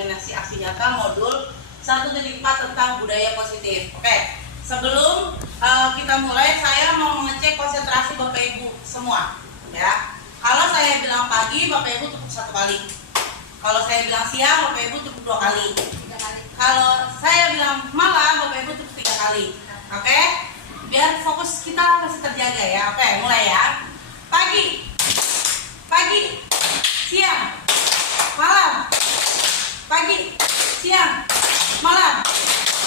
implementasi aksi nyata modul 1.4 tentang budaya positif. Oke, sebelum kita mulai, saya mau mengecek konsentrasi Bapak Ibu semua. Ya, kalau saya bilang pagi, Bapak Ibu tepuk 1 kali. Kalau saya bilang siang, Bapak Ibu tepuk 2 kali. Kalau saya bilang malam, Bapak Ibu tepuk 3 kali. Oke, biar fokus kita masih terjaga ya. Oke, mulai ya. Pagi, siang, malam. Pagi, siang, malam.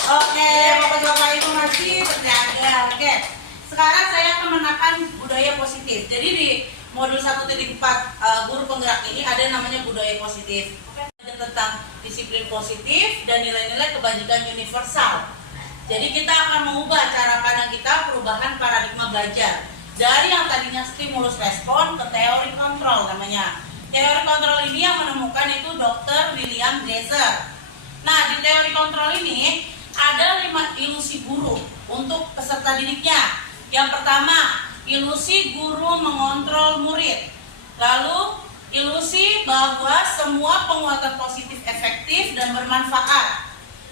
Oke, Bapak Ibu masih terjaga. Oke, sekarang saya akan menekan budaya positif. Jadi di modul 1.4 guru penggerak ini ada yang namanya budaya positif. Oke, tentang disiplin positif dan nilai-nilai kebajikan universal. Jadi kita akan mengubah cara pandang kita, perubahan paradigma belajar dari yang tadinya stimulus respon ke teori kontrol namanya. Teori kontrol ini yang menemukan itu Dr. William Glasser. Nah, di teori kontrol ini ada 5 ilusi guru untuk peserta didiknya. Yang pertama, ilusi guru mengontrol murid. Lalu, ilusi bahwa semua penguatan positif efektif dan bermanfaat.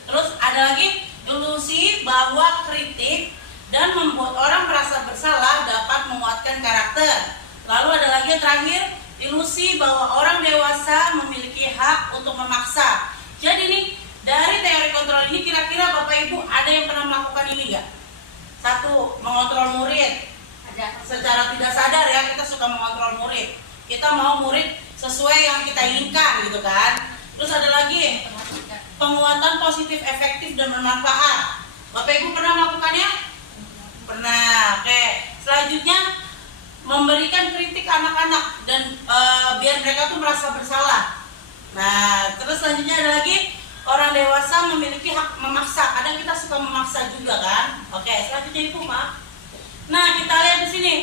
Terus ada lagi ilusi bahwa kritik dan membuat orang merasa bersalah dapat menguatkan karakter. Lalu ada lagi yang terakhir, ilusi bahwa orang dewasa memiliki hak untuk memaksa. Jadi nih, dari teori kontrol ini kira-kira Bapak Ibu ada yang pernah melakukan ini nggak? 1, mengontrol murid. Secara tidak sadar ya, kita suka mengontrol murid. Kita mau murid sesuai yang kita inginkan gitu kan. Terus ada lagi penguatan positif efektif dan bermanfaat. Bapak Ibu pernah melakukannya? Pernah. Oke. Selanjutnya memberikan kritik anak-anak dan biar mereka tuh merasa bersalah. Nah, terus selanjutnya ada lagi orang dewasa memiliki hak memaksa. Kadang kita suka memaksa juga kan. Oke, selanjutnya itu maaf. Nah, kita lihat di sini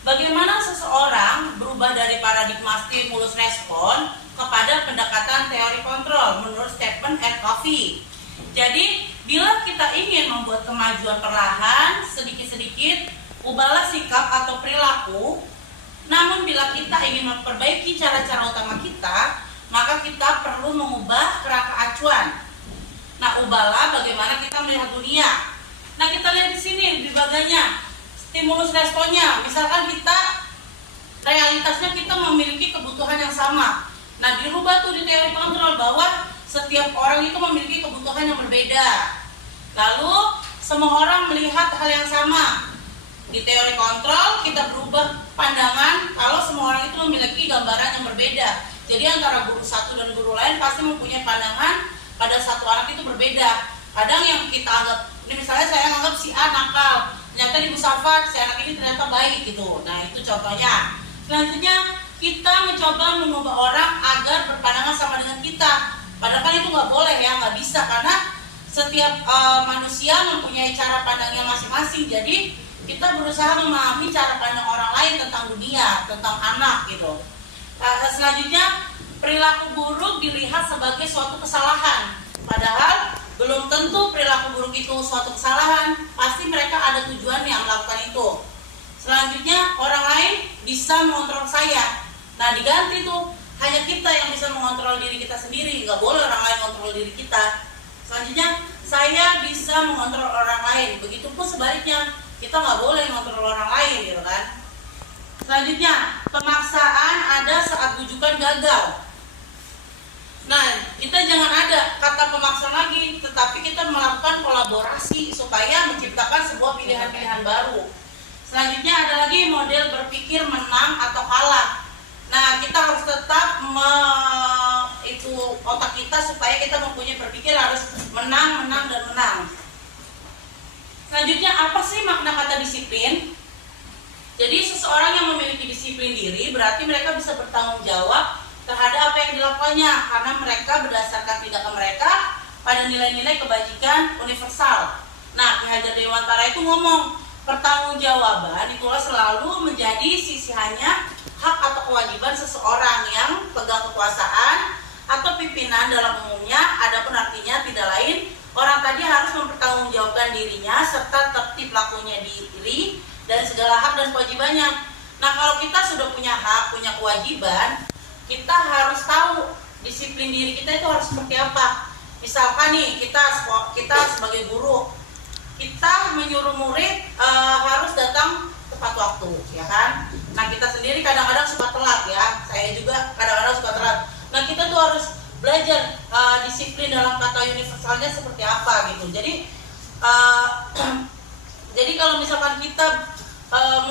bagaimana seseorang berubah dari paradigma stimulus respon kepada pendekatan teori kontrol menurut Stephen R. Covey. Jadi, bila kita ingin membuat kemajuan perlahan, sedikit-sedikit, ubahlah sikap atau perilaku. Namun bila kita ingin memperbaiki cara-cara utama kita, maka kita perlu mengubah kerangka acuan. Nah, ubahlah bagaimana kita melihat dunia. Nah, kita lihat di sini di bagiannya stimulus responnya. Misalkan kita realitasnya kita memiliki kebutuhan yang sama. Nah, dirubah tuh di teori kontrol bahwa setiap orang itu memiliki kebutuhan yang berbeda. Lalu semua orang melihat hal yang sama. Di teori kontrol kita berubah pandangan kalau semua orang itu memiliki gambaran yang berbeda. Jadi antara guru satu dan guru lain pasti mempunyai pandangan pada satu anak itu berbeda. Kadang yang kita anggap, ini misalnya saya anggap si A nakal, ternyata di musafat si anak ini ternyata baik gitu. Nah, itu contohnya. Selanjutnya kita mencoba mengubah orang agar berpandangan sama dengan kita. Padahal kan itu nggak boleh ya, nggak bisa, karena setiap manusia mempunyai cara pandangnya masing-masing. Jadi kita berusaha memahami cara pandang orang lain tentang dunia, tentang anak gitu. Selanjutnya, perilaku buruk dilihat sebagai suatu kesalahan. Padahal belum tentu perilaku buruk itu suatu kesalahan. Pasti mereka ada tujuannya melakukan itu. Selanjutnya, orang lain bisa mengontrol saya. Nah, diganti tuh, hanya kita yang bisa mengontrol diri kita sendiri. Nggak boleh orang lain mengontrol diri kita. Selanjutnya, saya bisa mengontrol orang lain. Begitupun sebaliknya, kita nggak boleh mengontrol orang lain gitu kan. Selanjutnya, pemaksaan ada saat bujukan gagal. Nah, kita jangan ada kata pemaksaan lagi, tetapi kita melakukan kolaborasi supaya menciptakan sebuah pilihan-pilihan baru. Selanjutnya ada lagi model berpikir menang atau kalah. Nah, kita harus tetap itu otak kita supaya kita mempunyai berpikir harus menang, menang, dan menang. Selanjutnya, apa sih makna kata disiplin? Jadi seseorang yang memiliki disiplin diri berarti mereka bisa bertanggung jawab terhadap apa yang dilakukannya karena mereka berdasarkan tindakan mereka pada nilai-nilai kebajikan universal. Nah, Ki Hajar Dewantara itu ngomong, pertanggungjawaban itulah selalu menjadi sisihannya hak atau kewajiban seseorang yang pegang kekuasaan atau pimpinan dalam umumnya. Adapun artinya tidak lain, orang tadi harus mempertanggungjawabkan dirinya serta tertib lakunya diri dan segala hak dan kewajibannya. Nah, kalau kita sudah punya hak, punya kewajiban, kita harus tahu disiplin diri kita itu harus seperti apa. Misalkan nih kita sebagai guru, kita menyuruh murid harus datang tepat waktu, ya kan? Nah kita sendiri kadang-kadang suka telat ya, saya juga kadang-kadang suka telat. Nah kita tuh harus belajar disiplin dalam kata universalnya seperti apa gitu. Jadi kalau misalkan kita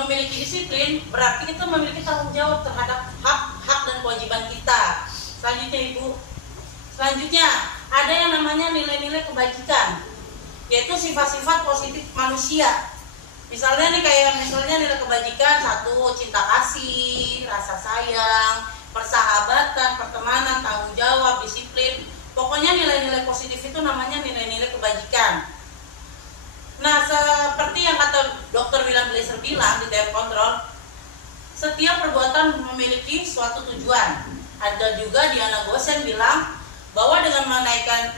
memiliki disiplin, berarti kita memiliki tanggung jawab terhadap hak dan kewajiban kita. Selanjutnya Ibu, ada yang namanya nilai-nilai kebajikan, yaitu sifat-sifat positif manusia. Misalnya nilai kebajikan, 1, cinta kasih, rasa sayang, persahabatan, pertemanan, tanggung jawab, disiplin. Pokoknya nilai-nilai positif itu namanya nilai-nilai kebajikan. Nah, seperti yang kata Dr. William Glasser bilang di TM Control, setiap perbuatan memiliki suatu tujuan. Ada juga Diana Gosen bilang bahwa dengan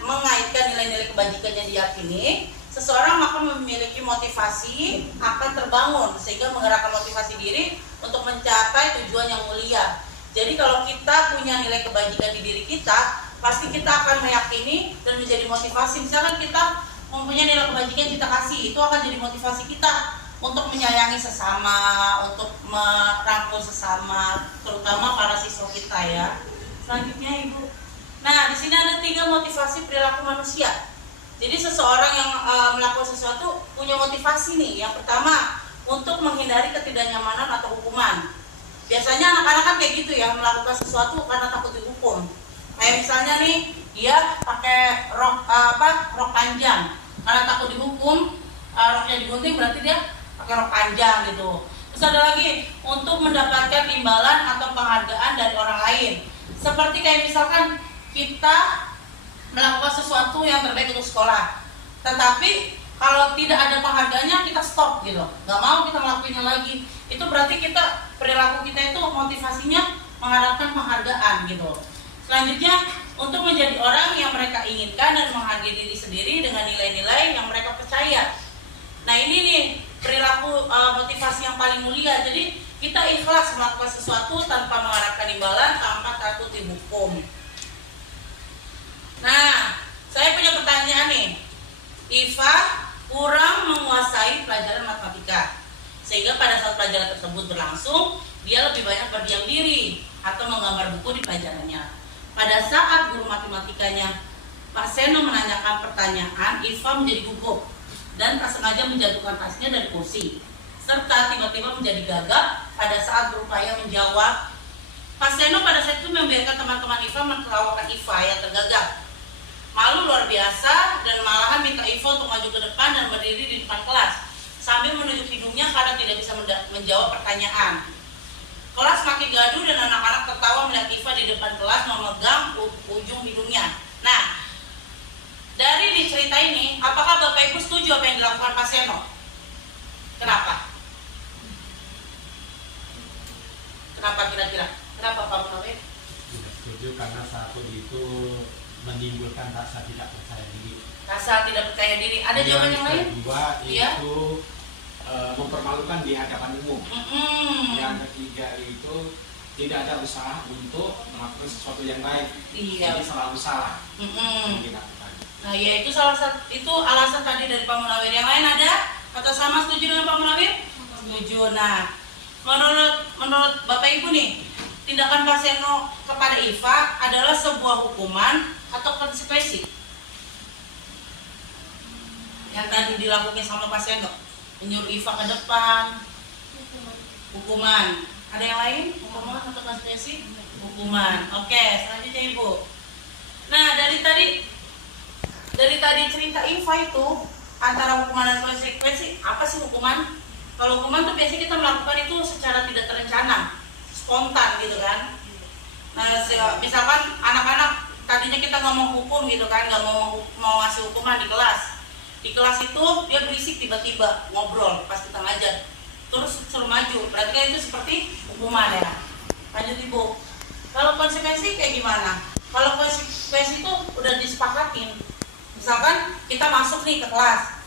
mengaitkan nilai-nilai kebajikan yang diyakini, seseorang akan memiliki motivasi akan terbangun sehingga menggerakkan motivasi diri untuk mencapai tujuan yang mulia. Jadi kalau kita punya nilai kebajikan di diri kita, pasti kita akan meyakini dan menjadi motivasi. Misalkan kita mempunyai nilai kebajikan cinta kasih, itu akan jadi motivasi kita untuk menyayangi sesama, untuk merangkul sesama, terutama para siswa kita ya. Selanjutnya Ibu. Nah, di sini ada 3 motivasi perilaku manusia. Jadi seseorang yang melakukan sesuatu punya motivasi nih. Yang pertama, untuk menghindari ketidaknyamanan atau hukuman. Biasanya anak-anak kan kayak gitu ya, melakukan sesuatu karena takut dihukum. Kayak misalnya nih, dia pakai rok panjang karena takut dihukum, roknya digunting berarti dia pakai rok panjang gitu. Terus ada lagi untuk mendapatkan imbalan atau penghargaan dari orang lain. Seperti kayak misalkan kita melakukan sesuatu yang terbaik untuk sekolah, tetapi kalau tidak ada penghargaannya kita stop gitu, nggak mau kita melakukannya lagi. Itu berarti perilaku kita itu motivasinya mengharapkan penghargaan gitu. Selanjutnya, untuk menjadi orang yang mereka inginkan dan menghargai diri sendiri dengan nilai-nilai yang mereka percaya. Nah ini nih perilaku motivasi yang paling mulia. Jadi kita ikhlas melakukan sesuatu tanpa mengharapkan imbalan, tanpa takut dihukum. Nah, saya punya pertanyaan nih. Iva kurang menguasai pelajaran matematika, sehingga pada saat pelajaran tersebut berlangsung, dia lebih banyak berdiam diri atau menggambar buku di pelajarannya. Pada saat guru matematikanya Pak Seno menanyakan pertanyaan, Iva menjadi gugup dan tak sengaja menjatuhkan tasnya dari kursi, serta tiba-tiba menjadi gagap pada saat berupaya menjawab. Pak Seno pada saat itu membiarkan teman-teman Iva menertawakan Iva yang tergagap. Malu luar biasa dan malahan minta Iva untuk maju ke depan dan berdiri di depan kelas sambil menunjuk hidungnya karena tidak bisa menjawab pertanyaan. Kelas makin gaduh dan anak-anak tertawa melihat Iva di depan kelas memegang ujung hidungnya. Nah, dari cerita ini, apakah Bapak Ibu setuju apa yang dilakukan Pak Seno? Kenapa? Kenapa kira-kira? Kenapa Pak Munawir? Tidak setuju karena satu itu menimbulkan rasa tidak percaya diri. Rasa tidak percaya diri. Ada jawaban yang lain? Kedua itu mempermalukan di hadapan umum. Yang ketiga itu tidak ada usaha untuk melakukan sesuatu yang baik. Jadi selalu salah. Nah, ya itu salah satu itu alasan tadi dari Pak Munawir. Yang lain ada? Atau sama setuju dengan Pak Munawir? Setuju. Nah, menurut Bapak Ibu nih, tindakan Pak Seno kepada Iva adalah sebuah hukuman atau konsekuensi yang tadi dilakukan sama Pak Seno, menyuruh Iva ke depan. Hukuman. Ada yang lain? Hukuman atau konsekuensi? Hukuman. Oke, selanjutnya Ibu. Nah, dari tadi cerita Iva itu antara hukuman dan konsekuensi, apa sih hukuman? Kalau hukuman tuh biasanya kita melakukan itu secara tidak terencana, spontan gitu kan. Nah, misalkan anak-anak tadinya kita nggak mau hukum gitu kan, nggak mau ngasih hukuman di kelas. Di kelas itu dia berisik tiba-tiba ngobrol pas kita ngajar, terus suruh maju, berarti kan itu seperti hukuman ya. Lanjut Ibu. Kalau konsekuensi kayak gimana? Kalau konsekuensi itu udah disepakatin. Misalkan kita masuk nih ke kelas,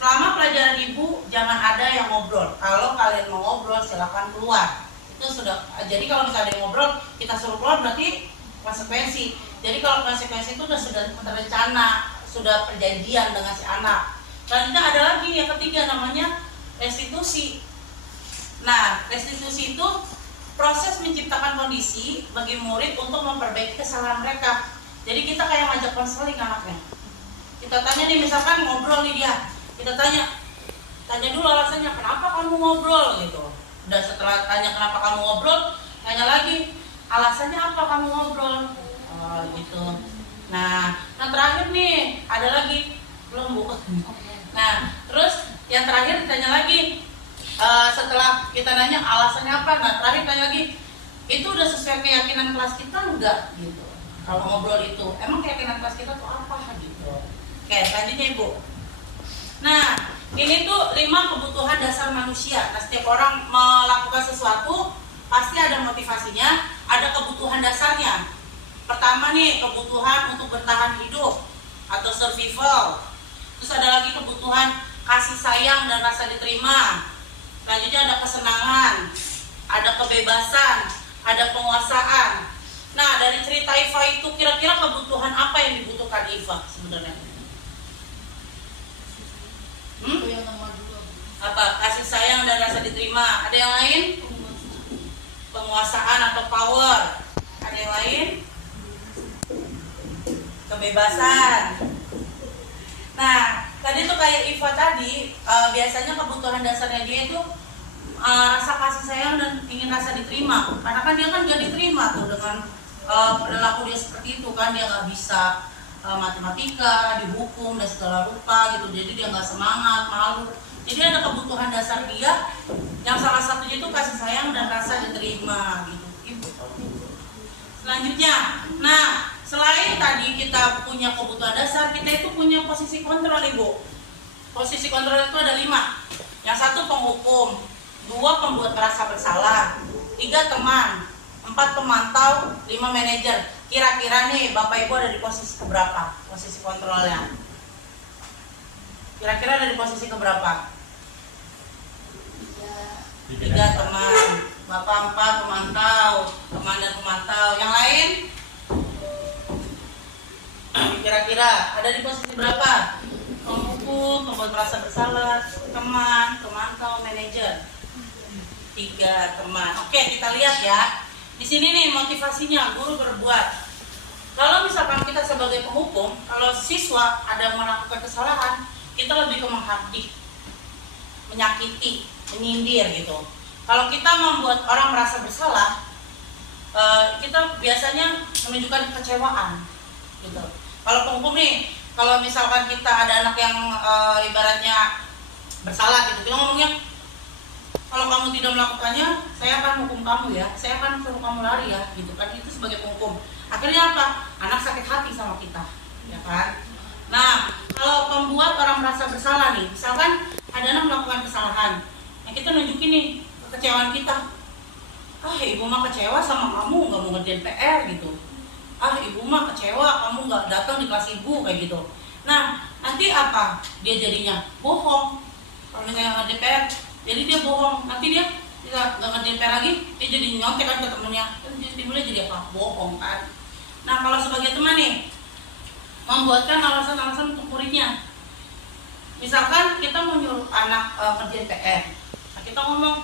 selama pelajaran Ibu jangan ada yang ngobrol. Kalau kalian mau ngobrol silakan keluar. Itu sudah. Jadi kalau misalnya ada yang ngobrol kita suruh keluar berarti konsekuensi. Jadi kalau konsekuensi itu sudah terencana, sudah perjanjian dengan si anak. Selanjutnya ada lagi yang ketiga namanya restitusi. Nah, restitusi itu proses menciptakan kondisi bagi murid untuk memperbaiki kesalahan mereka. Jadi kita kayak ngajak konseling anaknya. Kita tanya nih, misalkan ngobrol nih dia, kita tanya dulu alasannya kenapa kamu ngobrol gitu. Udah setelah tanya kenapa kamu ngobrol, tanya lagi alasannya apa kamu ngobrol. Oh, gitu. Nah, yang terakhir nih ada lagi belum Bu. Nah, terus yang terakhir ditanya lagi setelah kita nanya alasannya apa. Nah, terakhir tanya lagi itu udah sesuai keyakinan kelas kita enggak gitu. Kalau ngobrol itu emang keyakinan kelas kita tuh apa gitu. Oke, selanjutnya Ibu. Nah, ini tuh 5 kebutuhan dasar manusia. Nah, setiap orang melakukan sesuatu pasti ada motivasinya, ada kebutuhan dasarnya. Pertama nih, kebutuhan untuk bertahan hidup atau survival. Terus ada lagi kebutuhan kasih sayang dan rasa diterima. Selanjutnya ada kesenangan, ada kebebasan, ada penguasaan. Nah, dari cerita Iva itu kira-kira kebutuhan apa yang dibutuhkan Iva sebenarnya? Apa? Kasih sayang dan rasa diterima. Ada yang lain? Penguasaan atau power. Ada yang lain? Kebebasan. Nah, tadi tuh kayak Iva tadi, biasanya kebutuhan dasarnya dia itu rasa kasih sayang dan ingin rasa diterima. Karena kan dia kan gak diterima tuh dengan perilaku dia seperti itu kan, dia nggak bisa matematika, dihukum dan segala rupa gitu. Jadi dia nggak semangat, malu. Jadi ada kebutuhan dasar dia yang salah satunya itu kasih sayang dan rasa diterima gitu. Selanjutnya, nah selain tadi kita punya kebutuhan dasar, kita itu punya posisi kontrol Ibu. Posisi kontrol itu ada 5. Yang satu penghukum, 2 pembuat merasa bersalah, 3 teman, 4 pemantau, 5 manajer. Kira-kira nih Bapak Ibu ada di posisi keberapa? Posisi kontrolnya. Kira-kira ada di posisi keberapa? 3 teman, Bapak 4 pemantau, teman dan pemantau. Yang lain? Kira-kira ada di posisi berapa? Penghukum, pembuat merasa bersalah, teman, pemantau, manajer. 3 teman. Oke, kita lihat ya. Di sini nih motivasinya guru berbuat. Kalau misalkan kita sebagai penghukum, kalau siswa ada melakukan kesalahan, kita lebih ke menghardik, menyakiti, menyindir gitu. Kalau kita membuat orang merasa bersalah, kita biasanya menunjukkan kekecewaan gitu. Kalau penghukum nih, kalau misalkan kita ada anak yang ibaratnya bersalah gitu, kita ngomongnya kalau kamu tidak melakukannya, saya akan hukum kamu ya, saya akan suruh kamu lari ya, gitu kan. Itu sebagai penghukum. Akhirnya apa? Anak sakit hati sama kita, ya kan? Nah, kalau pembuat orang merasa bersalah nih, misalkan ada anak melakukan kesalahan, nah kita nunjukin nih kekecewaan kita. Ibu mah kecewa sama kamu, nggak mau ngerjain PR gitu. Ibu mah kecewa, kamu nggak datang di kelas ibu kayak gitu. Nah, nanti apa? Dia jadinya bohong. Kalau misalnya ngerjain PR, jadi dia bohong, nanti dia nggak ngerjain PR lagi, dia jadi nyontek kan ke temennya, kan timbulnya jadi apa? Bohong kan. Nah, kalau sebagai teman nih, membuatkan alasan-alasan untuk muridnya. Misalkan kita mau nyuruh anak ngerjain PR, nah kita ngomong,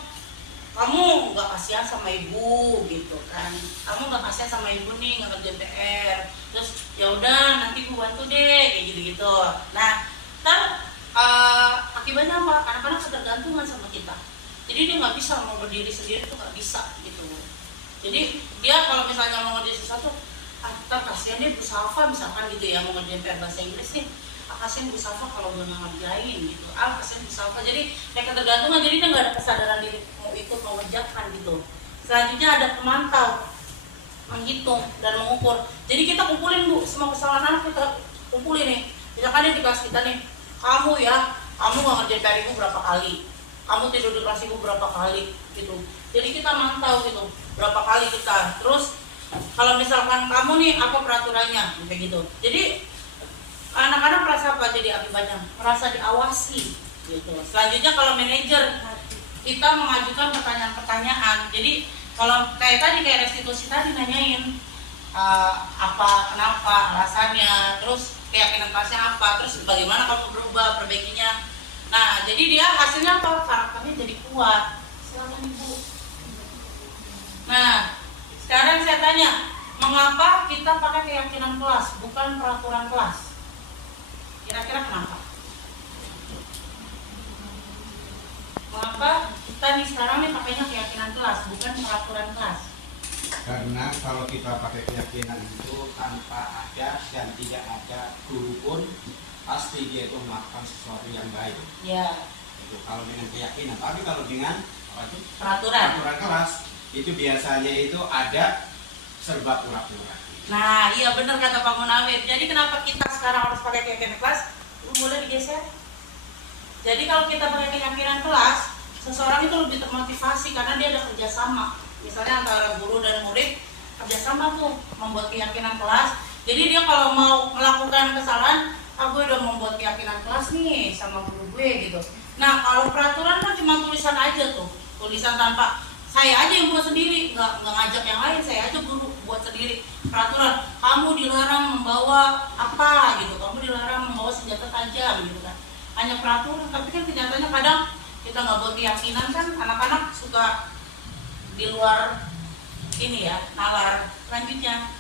kamu nggak kasihan sama ibu gitu kan, kamu nggak kasihan sama ibu nih nggak ngerjain PR, terus ya udah nanti ibu bantu deh kayak gitu-gitu. Nah, akibatnya apa? Anak-anak ketergantungan sama kita. Jadi dia nggak bisa mau berdiri sendiri, tuh nggak bisa gitu. Jadi dia kalau misalnya mau ngerjain sesuatu, kasihan dia Bu Safa misalkan gitu ya, mau ngerjain PR bahasa Inggris nih, kasihan Bu Safa kalau udah nggak ngerjain gitu. Kasihan Bu Safa. Jadi kayak ketergantungan, jadi dia nggak ada kesadaran diri mau ikut mengerjakan gitu. Selanjutnya ada pemantau, menghitung dan mengukur. Jadi kita kumpulin Bu, semua kesalahan anak kita kumpulin nih. Misalkan di kelas kita nih, kamu nggak ngerjain PR ibu berapa kali, kamu tidur di kelas ibu berapa kali gitu. Jadi kita mantau gitu berapa kali kita. Terus kalau misalkan kamu nih apa peraturannya kayak gitu. Jadi anak-anak merasa apa jadi akibatnya? Merasa diawasi gitu. Selanjutnya kalau manajer, kita mengajukan pertanyaan-pertanyaan. Jadi kalau kayak tadi kayak restitusi tadi nanyain apa, kenapa, alasannya, terus keyakinan kelasnya apa, terus bagaimana kamu berubah, perbaikinya. Nah, jadi dia hasilnya apa? Karakternya jadi kuat. Silakan Ibu. Nah, sekarang saya tanya, mengapa kita pakai keyakinan kelas, bukan peraturan kelas? Kira-kira kenapa? Mengapa kita nih sekarang nih pakainya keyakinan kelas, bukan peraturan kelas? Karena kalau kita pakai keyakinan itu tanpa ada dan tidak ada guru pun pasti dia itu melakukan sesuatu yang baik. Ya. Itu kalau dengan keyakinan. Tapi kalau dengan apa itu? Peraturan Kelas itu biasanya itu ada serba pura-pura. Nah, iya benar kata Pak Munawir. Jadi kenapa kita sekarang harus pakai keyakinan kelas? Boleh digeser? Jadi kalau kita pakai keyakinan kelas, seseorang itu lebih termotivasi karena dia ada kerjasama. Misalnya antara guru dan murid kerjasama tuh membuat keyakinan kelas. Jadi dia kalau mau melakukan kesalahan, gue udah membuat keyakinan kelas nih sama guru gue gitu. Nah, kalau peraturan kan cuma tulisan aja tuh, tulisan tanpa saya aja yang buat sendiri, nggak ngajak yang lain, saya aja guru buat sendiri. Peraturan, kamu dilarang membawa apa gitu, kamu dilarang membawa senjata tajam gitu kan. Hanya peraturan, tapi kan kenyataannya kadang kita nggak buat keyakinan kan, anak-anak suka di luar ini ya, nalar. Selanjutnya,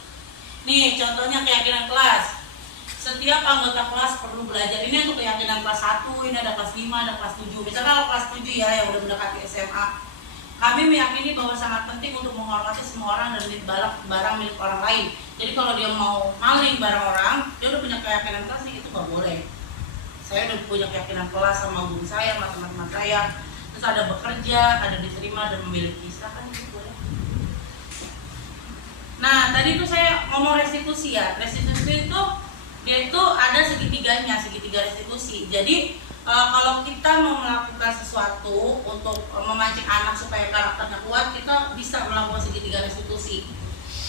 nih contohnya keyakinan kelas. Setiap anggota kelas perlu belajar. Ini untuk keyakinan kelas 1, ini ada kelas 5, ada kelas 7. Misalnya kalau kelas 7 ya, yang udah mendekati SMA. Kami meyakini bahwa sangat penting untuk menghormati semua orang dan barang milik orang lain. Jadi kalau dia mau maling barang orang, dia udah punya keyakinan kelas itu nggak boleh. Saya udah punya keyakinan kelas sama guru saya, sama teman-teman saya. Terus ada bekerja, ada diterima dan memiliki. Silakan itu boleh. Nah, tadi itu saya ngomong restitusi ya. Restitusi itu dia itu ada segitiganya, segitiga restitusi. Jadi kalau kita mau melakukan sesuatu untuk memancing anak supaya karakternya kuat, kita bisa melakukan segitiga restitusi.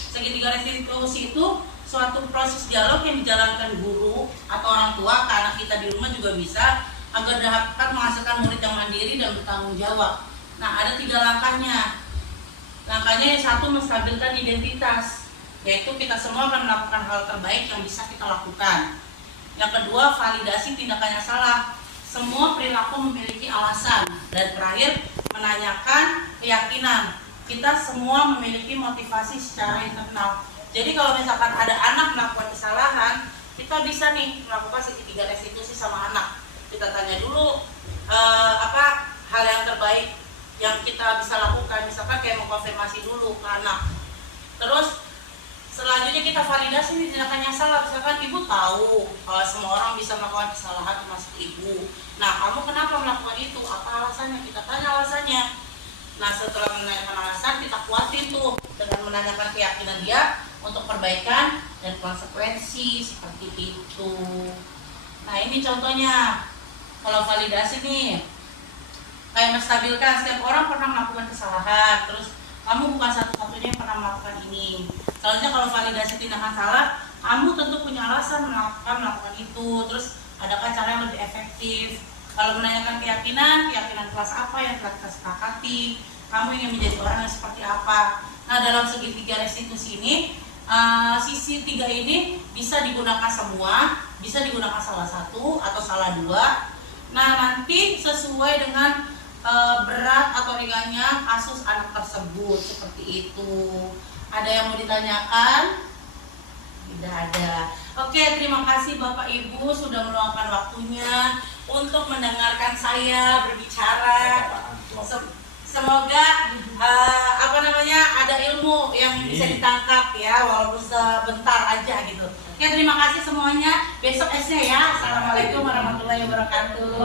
Segitiga restitusi itu suatu proses dialog yang dijalankan guru atau orang tua ke anak kita di rumah juga bisa, agar dapat menghasilkan murid yang mandiri dan bertanggung jawab. Nah, ada 3 langkahnya. Langkahnya yang 1, menstabilkan identitas, yaitu kita semua akan melakukan hal terbaik yang bisa kita lakukan. Yang kedua, validasi tindakan yang salah. Semua perilaku memiliki alasan. Dan terakhir, menanyakan keyakinan. Kita semua memiliki motivasi secara internal. Jadi kalau misalkan ada anak melakukan kesalahan, kita bisa nih melakukan segitiga restitusi sama anak. Kita tanya dulu apa hal yang terbaik yang kita bisa lakukan. Misalkan kayak mengkonfirmasi dulu ke anak. Terus selanjutnya kita validasi nih tindakan yang salah. Misalkan ibu tahu kalau semua orang bisa melakukan kesalahan termasuk ibu. Nah, kamu kenapa melakukan itu? Apa alasannya? Kita tanya alasannya. Nah, setelah menanyakan alasan, kita kuatin tuh dengan menanyakan keyakinan dia untuk perbaikan dan konsekuensi seperti itu. Nah, ini contohnya. Kalau validasi nih, kayak menstabilkan, setiap orang pernah melakukan kesalahan. Terus kamu bukan satu-satunya yang pernah melakukan ini. Selanjutnya kalau validasi tindakan salah, kamu tentu punya alasan melakukan itu. Terus adakah cara yang lebih efektif? Kalau menanyakan keyakinan kelas apa yang telah kita sepakati? Kamu ingin menjadi orang yang seperti apa? Nah, dalam segitiga restitusi ini, sisi 3 ini bisa digunakan semua, bisa digunakan salah satu atau salah 2. Nah, nanti sesuai dengan berat atau ringannya kasus anak tersebut, seperti itu. Ada yang mau ditanyakan? Tidak ada. Oke, terima kasih Bapak Ibu sudah meluangkan waktunya untuk mendengarkan saya berbicara. Semoga ada ilmu yang bisa ditangkap ya, walaupun sebentar aja gitu. Oke, terima kasih semuanya. Besok esnya ya. Assalamualaikum warahmatullahi wabarakatuh.